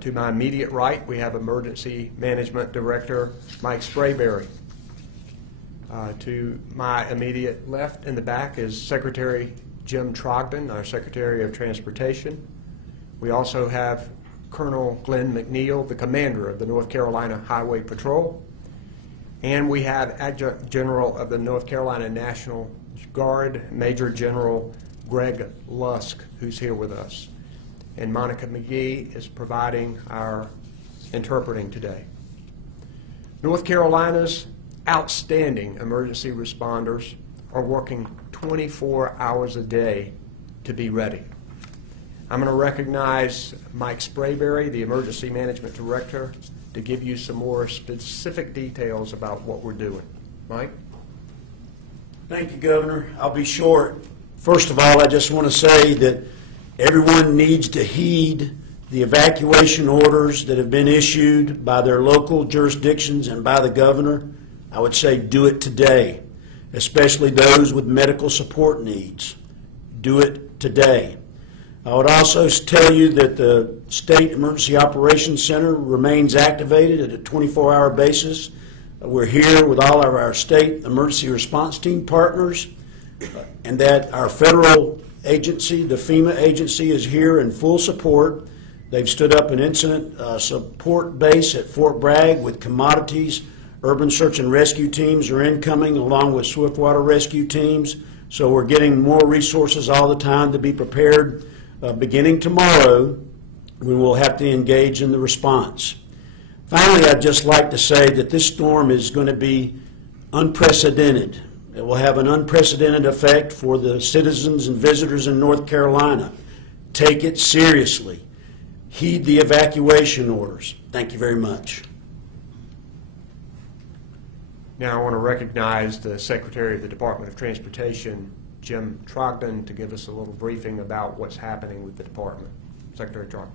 To my immediate right, we have Emergency Management Director Mike Sprayberry. To my immediate left in the back is Secretary Jim Trogdon, our Secretary of Transportation. We also have Colonel Glenn McNeil, the commander of the North Carolina Highway Patrol. And we have Adjutant General of the North Carolina National Guard, Major General Greg Lusk, who's here with us. And Monica McGee is providing our interpreting today. North Carolina's outstanding emergency responders are working 24 hours a day to be ready. I'm going to recognize Mike Sprayberry, the Emergency Management Director, to give you some more specific details about what we're doing. Mike? Thank you, Governor. I'll be short. First of all, I just want to say that everyone needs to heed the evacuation orders that have been issued by their local jurisdictions and by the governor. I would say do it today, especially those with medical support needs. Do it today. I would also tell you that the State Emergency Operations Center remains activated at a 24-hour basis. We're here with all of our state emergency response team partners, and that our federal agency, the FEMA agency, is here in full support. They've stood up an incident support base at Fort Bragg with commodities. Urban search and rescue teams are incoming along with swiftwater rescue teams. So we're getting more resources all the time to be prepared. Beginning tomorrow, we will have to engage in the response. Finally, I'd just like to say that this storm is going to be unprecedented. It will have an unprecedented effect for the citizens and visitors in North Carolina. Take it seriously. Heed the evacuation orders. Thank you very much. Now I want to recognize the Secretary of the Department of Transportation, Jim Trogdon, to give us a little briefing about what's happening with the department. Secretary Trogdon.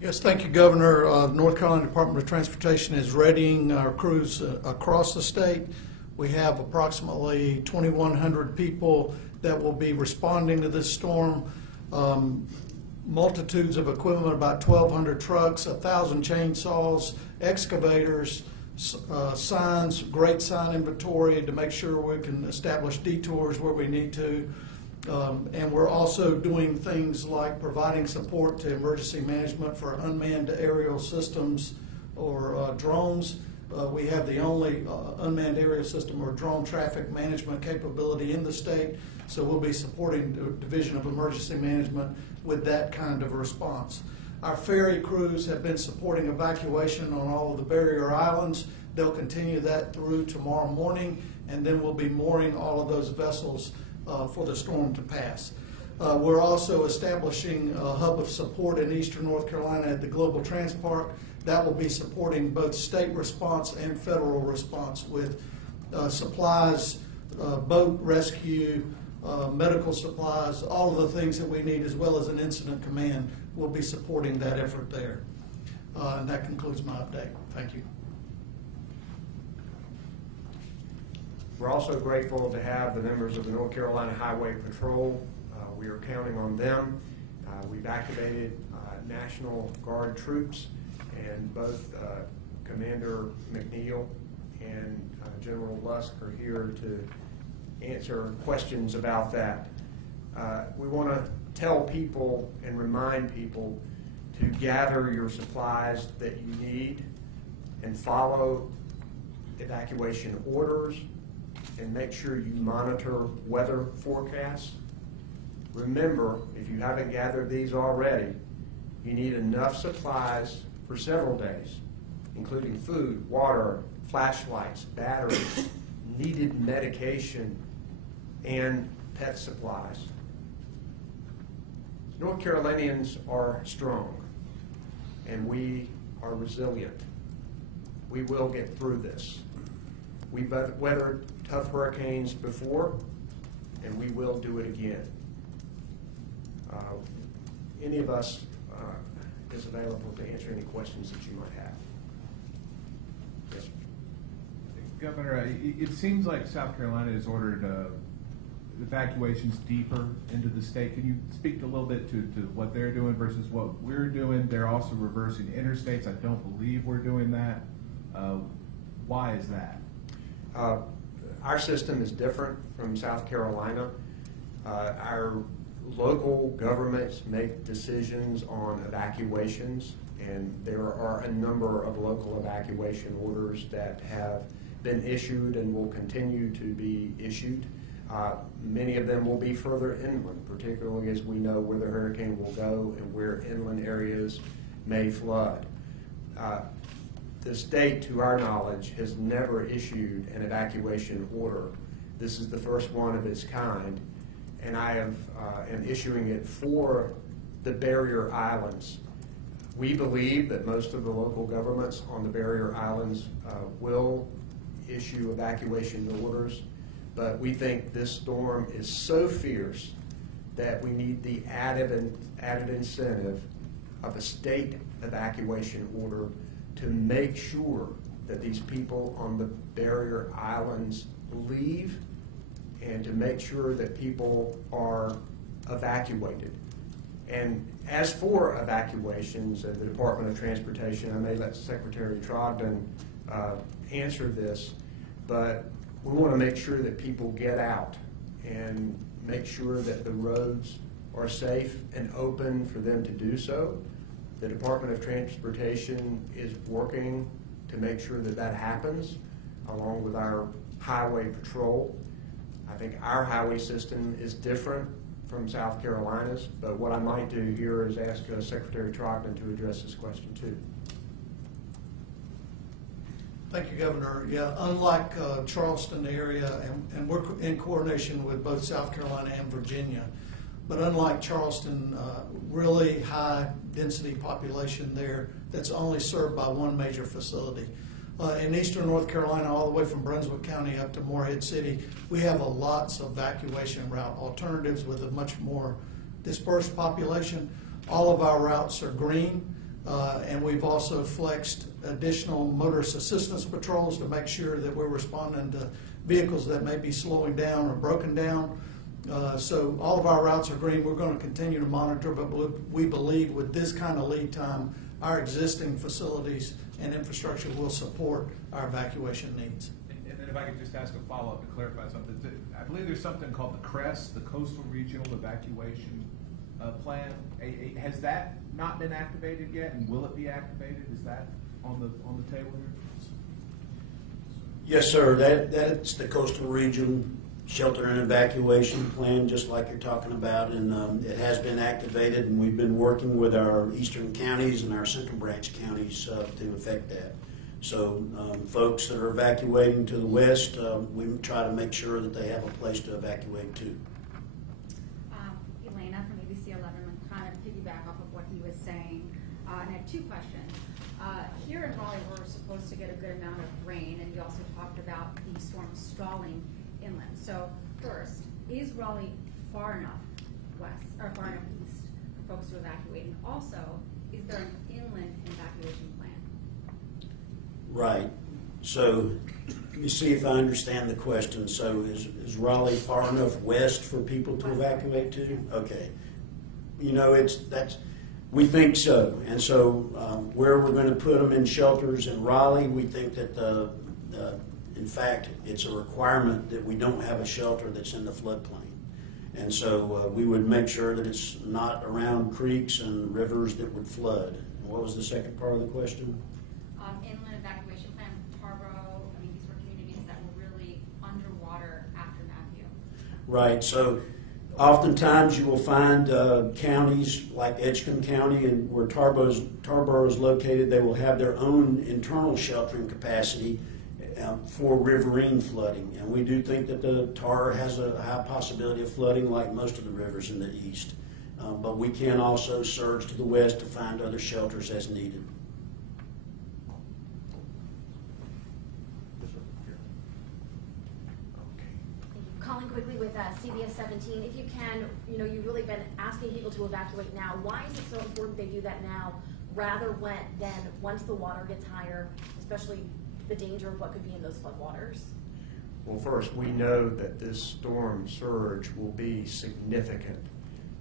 Yes, thank you, Governor. North Carolina Department of Transportation is readying our crews across the state. We have approximately 2,100 people that will be responding to this storm. Multitudes of equipment, about 1,200 trucks, 1,000 chainsaws, excavators, signs, great sign inventory to make sure we can establish detours where we need to. And we're also doing things like providing support to emergency management for unmanned aerial systems or drones. We have the only unmanned aerial system or drone traffic management capability in the state, so we'll be supporting the Division of Emergency Management with that kind of response. Our ferry crews have been supporting evacuation on all of the barrier islands. They'll continue that through tomorrow morning, and then we'll be mooring all of those vessels for the storm to pass. We're also establishing a hub of support in eastern North Carolina at the Global Trans Park. That will be supporting both state response and federal response with supplies, boat rescue, medical supplies, all of the things that we need, as well as an incident command. We'll be supporting that effort there. And that concludes my update. Thank you. We're also grateful to have the members of the North Carolina Highway Patrol. We are counting on them. We've activated National Guard troops, and both Commander McNeil and General Lusk are here to answer questions about that. We want to tell people and remind people to gather your supplies that you need and follow evacuation orders, and make sure you monitor weather forecasts. Remember, if you haven't gathered these already, you need enough supplies for several days, including food, water, flashlights, batteries, needed medication, and pet supplies. North Carolinians are strong, and we are resilient. We will get through this. We've weathered tough hurricanes before, and we will do it again. Any of us is available to answer any questions that you might have. Yes, Governor, it seems like South Carolina has ordered evacuations deeper into the state. Can you speak a little bit to what they're doing versus what we're doing? They're also reversing interstates. I don't believe we're doing that. Why is that? Our system is different from South Carolina. Our local governments make decisions on evacuations, and there are a number of local evacuation orders that have been issued and will continue to be issued. Many of them will be further inland, particularly as we know where the hurricane will go and where inland areas may flood. The state, to our knowledge, has never issued an evacuation order. This is the first one of its kind, and I am issuing it for the barrier islands. We believe that most of the local governments on the barrier islands will issue evacuation orders, but we think this storm is so fierce that we need the added incentive of a state evacuation order to make sure that these people on the barrier islands leave and to make sure that people are evacuated. And as for evacuations and the Department of Transportation, I may let Secretary Trogdon answer this, but we want to make sure that people get out and make sure that the roads are safe and open for them to do so. The Department of Transportation is working to make sure that that happens, along with our highway patrol. I think our highway system is different from South Carolina's, but what I might do here is ask Secretary Trogdon to address this question too. Thank you, Governor. Yeah, unlike Charleston area, and we're in coordination with both South Carolina and Virginia, but unlike Charleston, really high density population there that's only served by one major facility. In eastern North Carolina, all the way from Brunswick County up to Morehead City, we have lots of evacuation route alternatives with a much more dispersed population. All of our routes are green, and we've also flexed additional motorist assistance patrols to make sure that we're responding to vehicles that may be slowing down or broken down. So all of our routes are green. We're going to continue to monitor, but we believe with this kind of lead time, our existing facilities and infrastructure will support our evacuation needs. And then if I could just ask a follow-up to clarify something. I believe there's something called the CRESS, the Coastal Regional Evacuation Plan. Has that not been activated yet, and will it be activated? Is that on the table here? Yes, sir. That's the Coastal Region Shelter and Evacuation Plan, just like you're talking about, and it has been activated, and we've been working with our eastern counties and our central branch counties to effect that. So folks that are evacuating to the west, we try to make sure that they have a place to evacuate to. Elena from ABC 11, I'm kind of piggyback off of what he was saying, and I have two questions. Here in Raleigh, we're supposed to get a good amount of rain, and you also talked about the storm stalling inland. So first, is Raleigh far enough west or far enough east for folks to evacuate? And also, is there an inland evacuation plan? Right. So let me see if I understand the question. So is Raleigh far enough west for people to evacuate to? Okay. You know, we think so. And so where we're going to put them in shelters in Raleigh, we think that in fact, it's a requirement that we don't have a shelter that's in the floodplain. And so we would make sure that it's not around creeks and rivers that would flood. And what was the second part of the question? Inland evacuation plan, Tarboro, I mean, these were communities that were really underwater after Matthew. Right. So oftentimes you will find counties like Edgecombe County, and where Tarboro is located, they will have their own internal sheltering capacity for riverine flooding. And we do think that the Tar has a high possibility of flooding like most of the rivers in the east. But we can also surge to the west to find other shelters as needed. Calling quickly with CBS 17. If you can, you've really been asking people to evacuate now. Why is it so important they do that now rather than once the water gets higher, especially the danger of what could be in those floodwaters? Well, first, we know that this storm surge will be significant.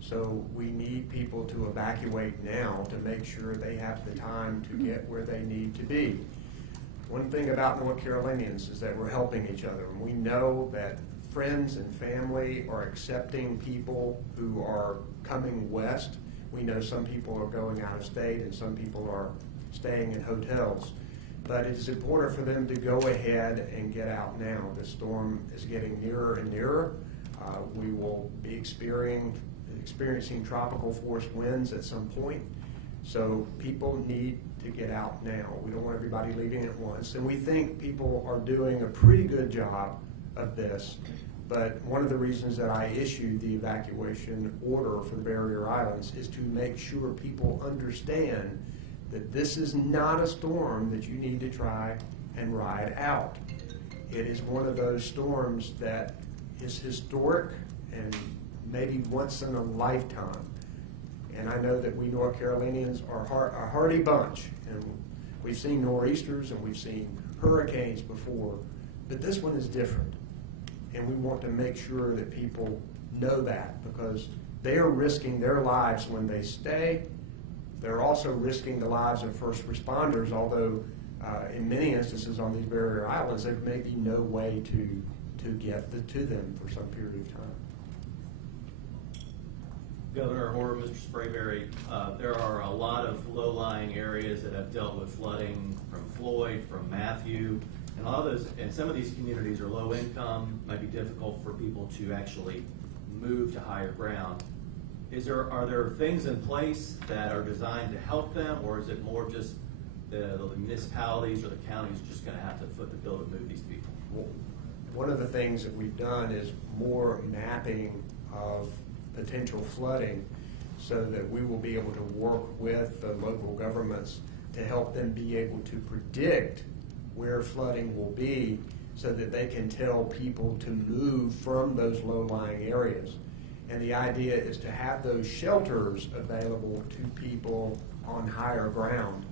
So we need people to evacuate now to make sure they have the time to get where they need to be. One thing about North Carolinians is that we're helping each other. And we know that friends and family are accepting people who are coming west. We know some people are going out of state and some people are staying in hotels. But it's important for them to go ahead and get out now. The storm is getting nearer and nearer. We will be experiencing tropical force winds at some point. So people need to get out now. We don't want everybody leaving at once. And we think people are doing a pretty good job of this. But one of the reasons that I issued the evacuation order for the barrier islands is to make sure people understand that this is not a storm that you need to try and ride out. It is one of those storms that is historic and maybe once in a lifetime. And I know that we North Carolinians are a hardy bunch, and we've seen nor'easters and we've seen hurricanes before, but this one is different. And we want to make sure that people know that, because they are risking their lives when they stay. They're also risking the lives of first responders, although in many instances on these barrier islands, there may be no way to get to them for some period of time. Governor Hoare, Mr. Sprayberry, there are a lot of low-lying areas that have dealt with flooding from Floyd, from Matthew, and all those. And some of these communities are low income, might be difficult for people to actually move to higher ground. Are there things in place that are designed to help them, or is it more just the municipalities or the counties just going to have to foot the bill to move these people? Well, one of the things that we've done is more mapping of potential flooding, so that we will be able to work with the local governments to help them be able to predict where flooding will be, so that they can tell people to move from those low-lying areas. And the idea is to have those shelters available to people on higher ground.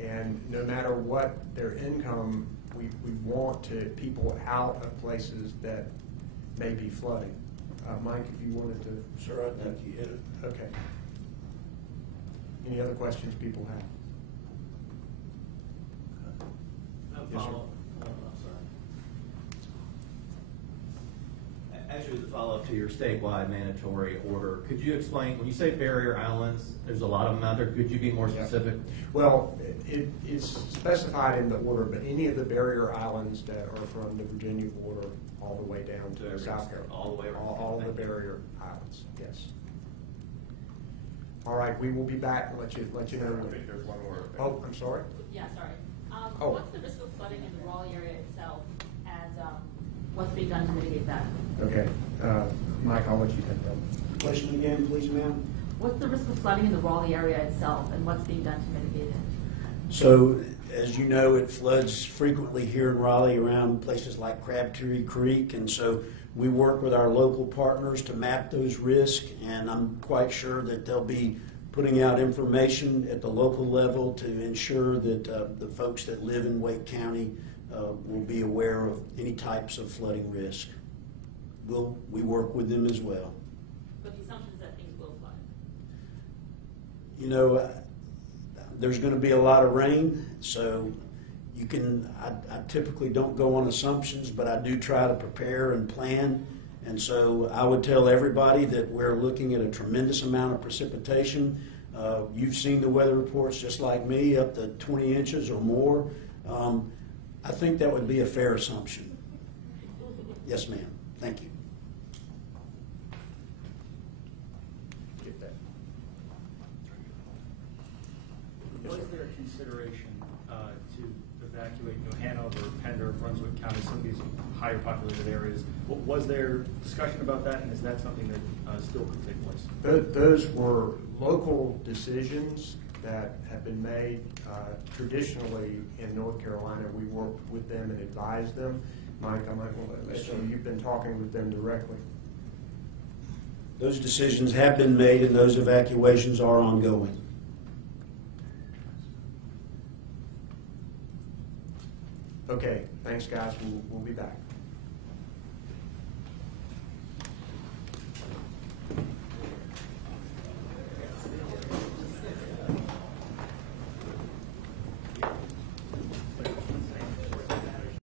And no matter what their income, we want people out of places that may be flooding. Mike, if you wanted to. Sir, I think you hit it. Okay. Any other questions people have? Yes, sir. Actually, as a follow-up to your statewide mandatory order, could you explain, when you say barrier islands, there's a lot of them out there, could you be more specific? Well, it's specified in the order, but any of the barrier islands that are from the Virginia border all the way down to South Carolina. All the way around. All the barrier islands, yes. All right, we will be back and let you know. I think there's one more thing. Oh, I'm sorry? Yeah, sorry. Oh. What's the risk of flooding in the Raleigh area itself, and what's being done to mitigate that? Okay, Mike, I'll let you take that. Question again, please, ma'am. What's the risk of flooding in the Raleigh area itself, and what's being done to mitigate it? So, as you know, it floods frequently here in Raleigh around places like Crabtree Creek, and so we work with our local partners to map those risks, and I'm quite sure that they'll be putting out information at the local level to ensure that the folks that live in Wake County will be aware of any types of flooding risk. We work with them as well. But the assumption is that things will flood. You know, there's going to be a lot of rain, so you can. I typically don't go on assumptions, but I do try to prepare and plan. And so I would tell everybody that we're looking at a tremendous amount of precipitation. You've seen the weather reports just like me, up to 20 inches or more. I think that would be a fair assumption. Yes, ma'am. Thank you. Get that. Was there a consideration to evacuate Hanover, Pender, Brunswick County, some of these higher populated areas? Was there discussion about that, and is that something that still could take place? Those were local decisions that have been made traditionally in North Carolina. We worked with them and advised them. Mike, I might want to let you know, you've been talking with them directly. Those decisions have been made, and those evacuations are ongoing. Okay, thanks guys, we'll be back.